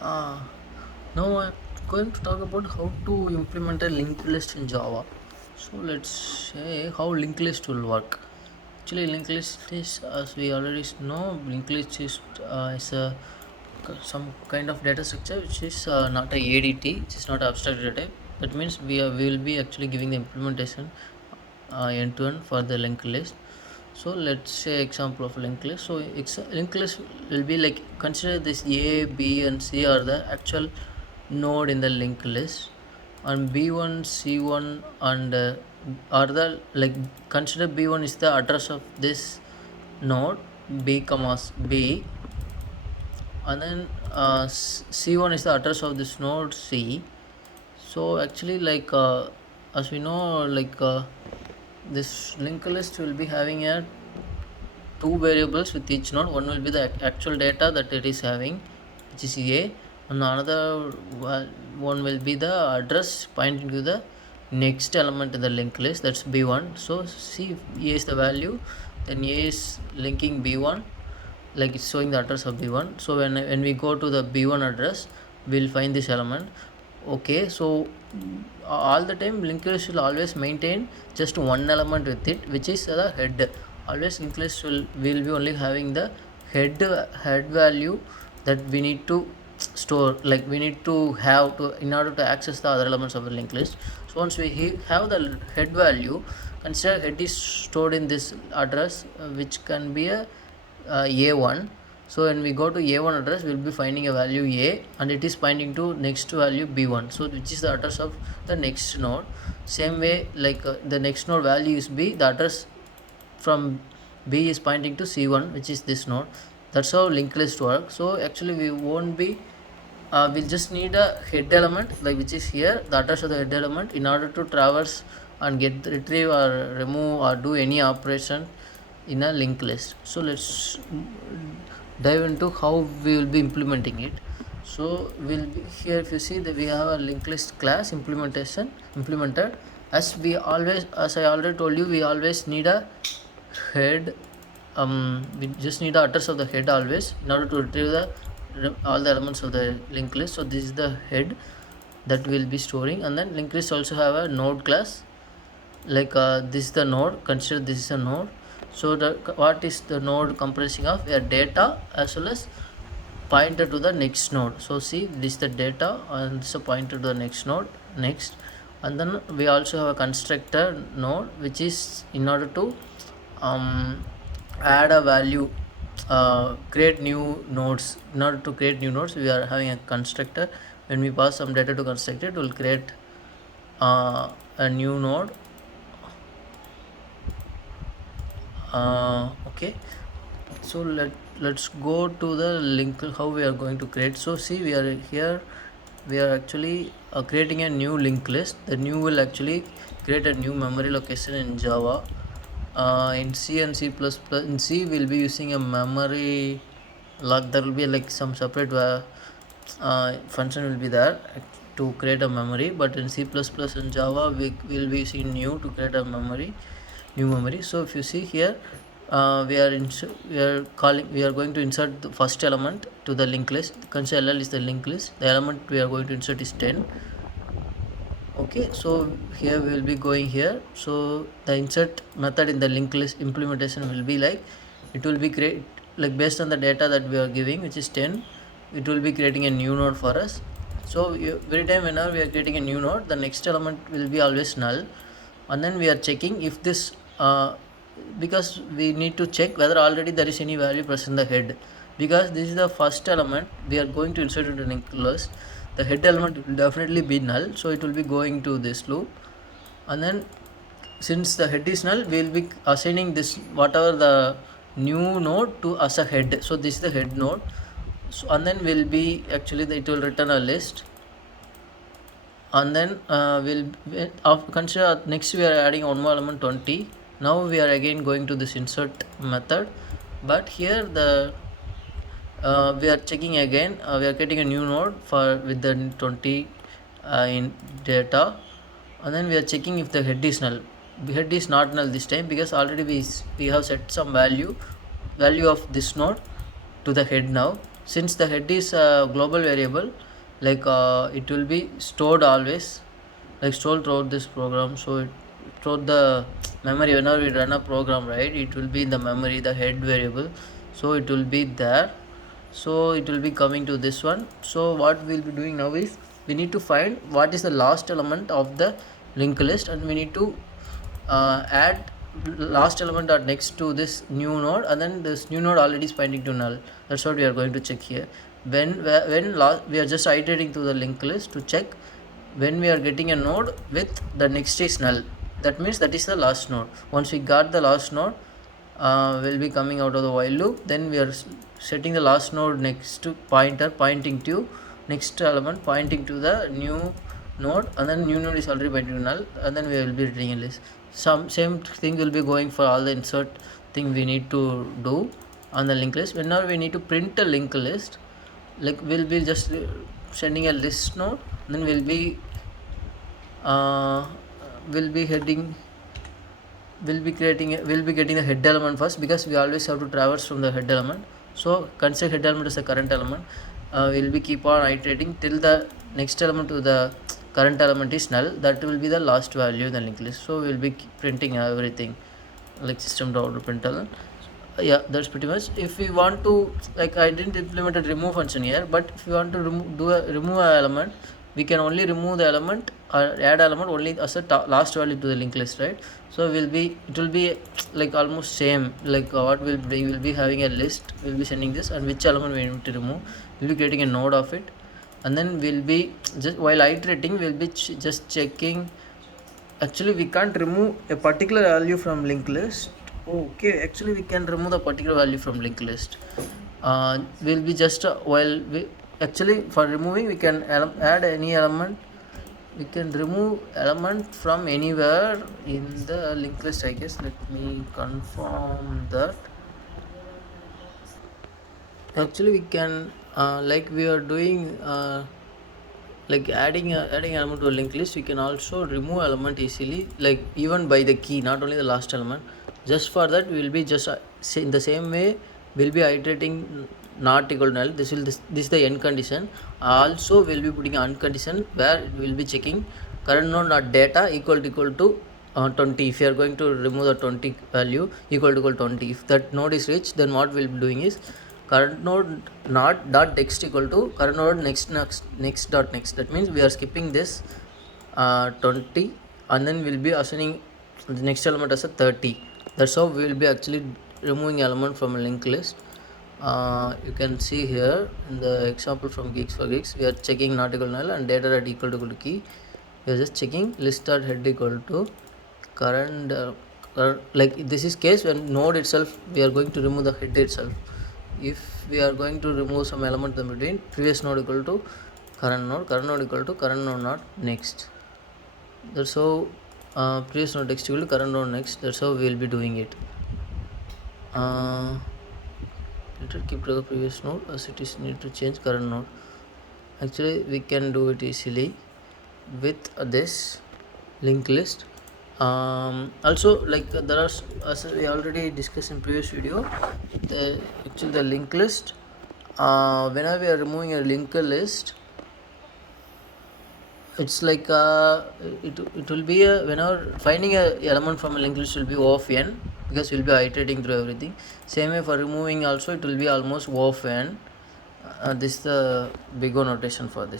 Uh, Now I'm going to talk about how to implement a linked list in Java. So let's say how linked list will work. Actually, linked list is, as we already know, linked list is some kind of data structure which is not a ADT, which is not abstract data. That means we will be actually giving the implementation end to end for the linked list. So let's say example of linked list. So linked list will be like, consider this A, B and C are the actual node in the linked list, and B1, C1 and are the, like, consider B1 is the address of this node B comma B, and then C1 is the address of this node C. So actually, like, as we know, like, this linked list will be having a two variables with each node. One will be the actual data that it is having, which is A, and another one will be the address pointing to the next element in the linked list, that's B1. So see, if A is the value, then A is linking B1, like it's showing the address of B1. So when we go to the B1 address, we'll find this element. Okay, so all the time linked list will always maintain just one element with it, which is the head. Always linked list will be only having the head value that we need to store, like we need to have to in order to access the other elements of the linked list. So once we have the head value, consider head is stored in this address, which can be a A1. So when we go to A1 address, we'll be finding a value A, and it is pointing to next value B1, so which is the address of the next node. Same way, like, the next node value is B, the address from B is pointing to C1, which is this node. That's how linked list works. So actually we won't be we'll just need a head element, like, which is here, the address of the head element, in order to traverse and retrieve or remove or do any operation in a linked list. So let's dive into how we will be implementing it. So we'll be here, if you see that we have a linked list class implemented. As I already told you, we always need a head. We just need the address of the head always in order to retrieve all the elements of the linked list. So this is the head that we'll be storing, and then linked list also have a node class, like, this is the node, consider this is a node. So what is the node comprising of? A data as well as pointer to the next node. So see, this is the data and this is a pointer to the next node, next. And then we also have a constructor node, which is in order to add a value, create new nodes. In order to create new nodes, we are having a constructor. When we pass some data to constructor, it will create a new node. Okay, so let's go to the link, how we are going to create. So see, we are here, we are actually creating a new linked list. The new will actually create a new memory location in Java. In C and C++, in C we'll be using a memory lock. There will be like some separate function will be there to create a memory, but in C++ and Java we will be using new to create a new memory. So if you see here, we are going to insert the first element to the linked list. Consider LL is the linked list. The element we are going to insert is 10. Okay, so here we will be going here. So the insert method in the linked list implementation will be like, it will be create, like, based on the data that we are giving, which is 10, it will be creating a new node for us. So every time whenever we are creating a new node, the next element will be always null, and then we are checking if this because we need to check whether already there is any value present in the head, because this is the first element we are going to insert into the linked list. The head element will definitely be null, so it will be going to this loop, and then since the head is null, we will be assigning this whatever the new node to as a head. So this is the head node. So, and then will be actually it will return a list, and then consider next we are adding one more element, 20. Now we are again going to this insert method, but here the we are checking again, we are getting a new node for with the 20 in data, and then we are checking if the head is null. Head is not null this time, because already we have set some value of this node to the head now. since the head is a global variable, like it will be stored always, like stored throughout this program. So it throughout the memory, whenever we run a program, right, it will be in the memory, the head variable, so it will be there. So it will be coming to this one. So what we'll be doing now is we need to find what is the last element of the linked list, and we need to add last element are next to this new node, and then this new node already is pointing to null. That's what we are going to check here. We are just iterating through the linked list to check when we are getting a node with the next is null. That means that is the last node. Once we got the last node, will be coming out of the while loop. Then we are setting the last node next to pointer pointing to next element pointing to the new node, and then new node is already pointing to null, and then we will be returning a list. Some same thing will be going for all the insert thing we need to do on the linked list. Whenever we need to print a linked list, like we'll be just sending a list node, then uh, we'll be heading we'll be getting the head element first, because we always have to traverse from the head element. So consider head element as the current element. We'll be keep on iterating till the next element to the current element is null. That will be the last value in the linked list. So we'll be printing everything like system.println. Yeah, that's pretty much. If we want to, like, I didn't implement a remove function here, but if you want to remove an element, we can only remove the element or add element only as a last value to the linked list, right? So it will be like almost same, like what we'll be having a list, we'll be sending this, and which element we need to remove, we'll be creating a node of it, and then we'll be just while iterating we'll be just checking. Actually we can't remove a particular value from linked list. Okay, actually we can remove the particular value from linked list. We'll be just while we actually for removing we can add any element. We can remove element from anywhere in the linked list, I guess. Let me confirm that. Actually we can like we are doing like adding element to a linked list, we can also remove element easily, like even by the key, not only the last element. Just for that we will be just in the same way we'll be iterating not equal to null. This is the end condition. Also we'll be putting an condition where we'll be checking current node not data equal to 20. If you are going to remove the 20 value equal to 20, if that node is reached, then what we'll be doing is current node not dot next equal to current node next dot next. That means we are skipping this 20, and then we'll be assigning the next element as a 30. That's how we will be actually removing element from a linked list. You can see here in the example from Geeks for Geeks, we are checking not equal to null and data dot equal to key. We are just checking list dot head equal to current like this is case when node itself we are going to remove the head itself. If we are going to remove some element in between, previous node equal to current node equal to current node not next. That's how previous node next equal to current node next. That's how we will be doing it. Let it keep the previous node as it is need to change current node. Actually we can do it easily with this linked list. Also, like there are, as we already discussed in previous video, actually the linked list, whenever we are removing a linked list, it's like it will be whenever finding a element from a linked list will be O of n, because we'll be iterating through everything. Same way for removing also it will be almost O of n. This is the big O notation for this.